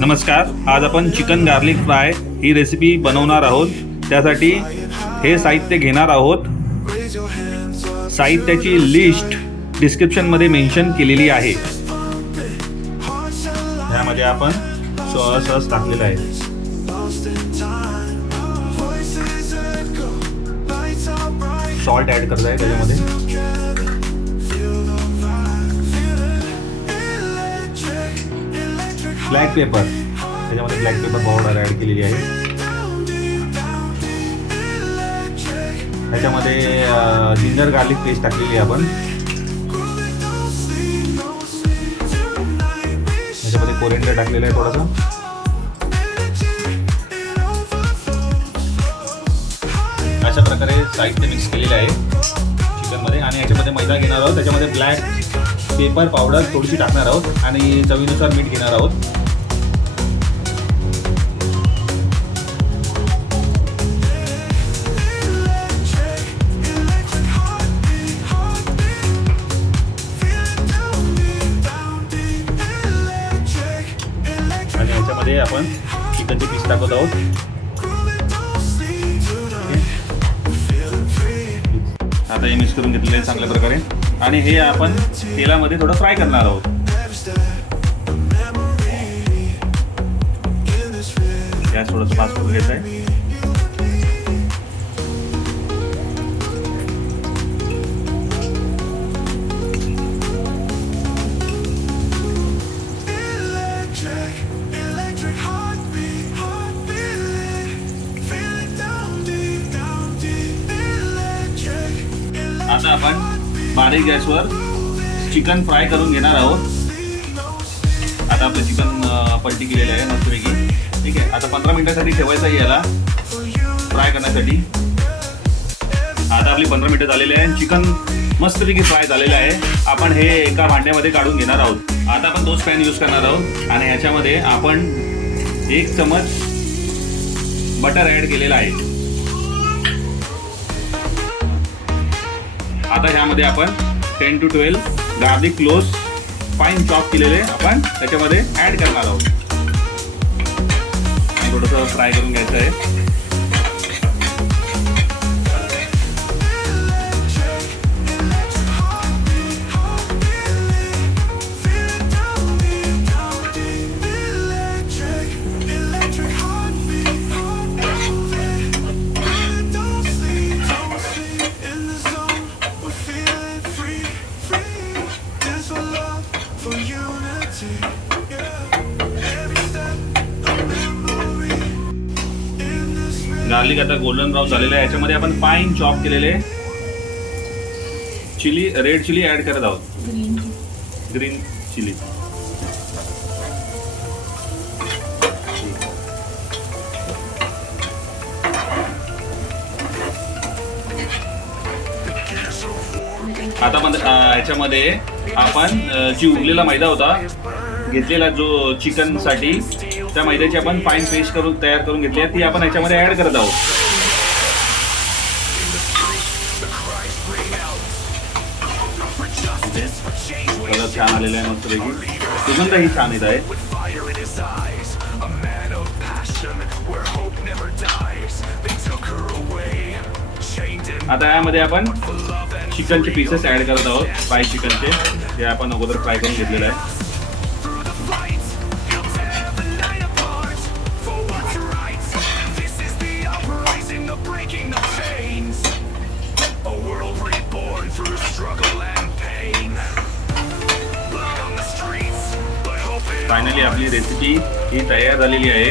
नमस्कार, आज आपण चिकन गार्लिक फ्राय ही रेसिपी बनवणार आहोत. त्यासाठी हे साहित्य घेणार आहोत. साहित्याची लिस्ट डिस्क्रिप्शनमध्ये मेन्शन केलेली आहे. यामध्ये आपण सोया सॉस टाकलेला आहे. सॉल्ट ॲड करत आहे त्याच्यामध्ये. ब्लॅक पेपर, त्याच्यामध्ये ब्लॅक पेपर पावडर ॲड केलेली आहे. त्याच्यामध्ये जिंजर गार्लिक पेस्ट टाकलेली आहे आपण. त्याच्यामध्ये कोरिएंडर टाकलेलं आहे थोडंसं. अशा प्रकारे साहित्य मिक्स केलेलं आहे चिकनमध्ये. आणि याच्यामध्ये मैदा घेणार आहोत. त्याच्यामध्ये ब्लॅक पेपर पावडर थोडीशी टाकणार आहोत आणि चवीनुसार मीठ घेणार आहोत. आणि याच्यामध्ये आपण चिकनचे पीस टाकत आहोत. आता हे मिक्स करून घेतलेले आहे चांगल्या प्रकारे. आणि हे आपण तेलामध्ये थोडं फ्राय करणार आहोत. गॅस थोडंसं फास्ट करून घ्यायचं आहे. आता आपण बारीक गॅसवर चिकन फ्राय करून घेणार आहोत. आता आपलं चिकन पलटी केलेलं आहे मस्तपैकी. ठीक आहे, आता 15 मिनिटासाठी ठेवायचं आहे याला फ्राय करण्यासाठी. आता आपली 15 मिनिटं झालेली आहे. चिकन मस्तपैकी फ्राय झालेलं आहे. आपण हे एका भांड्यामध्ये काढून घेणार आहोत. आता आपण तोच पॅन यूज करणार आहोत आणि ह्याच्यामध्ये आपण 1 चमच बटर ॲड केलेला आहे. आता ह्यामध्ये आपण 10 to 12 garlic cloves fine chop केलेले आपण त्याच्यामध्ये ॲड करणार आहोत. थोडंसं फ्राय करून घ्यायचं आहे. गार्लिक आता गोल्डन ब्राऊन झालेलं आहे. याच्यामध्ये आपण फाईन चॉप केलेले चिली, रेड चिली ॲड करत आहोत. Green chilli. आता ह्याच्यामध्ये आपण जी उरलेला मैदा होता घेतलेला जो चिकनसाठी, त्या मैद्याची आपण फाईन पेस्ट करून तयार करून घेतली आहे ती आपण याच्यामध्ये ॲड करत आहोत. कलर छान आलेला आहे मस्तपैकी. सुगंधही छान येत आहे. आता यामध्ये आपण चिकनचे पीसेस ॲड करत आहोत. फ्राय चिकनचे ते आपण अगोदर फ्राय करून घेतलेलं आहे. फायनली आपली रेसिपी ही तयार झालेली आहे.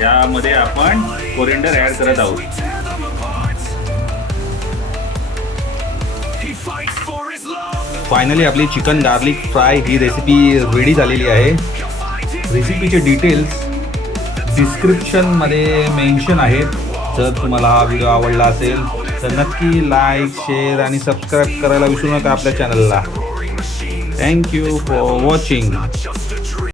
यामध्ये आपण कोरिएंडर ॲड करत आहोत. फायनली आपली चिकन गार्लिक फ्राय ही रेसिपी रेडी झालेली आहे. रेसिपीचे डिटेल्स डिस्क्रिप्शनमध्ये मेन्शन आहेत. जर तुम्हाला हा व्हिडिओ आवडला असेल तर नक्की लाईक, शेअर आणि सबस्क्राईब करायला विसरू नका आपल्या चॅनलला. Thank you for watching.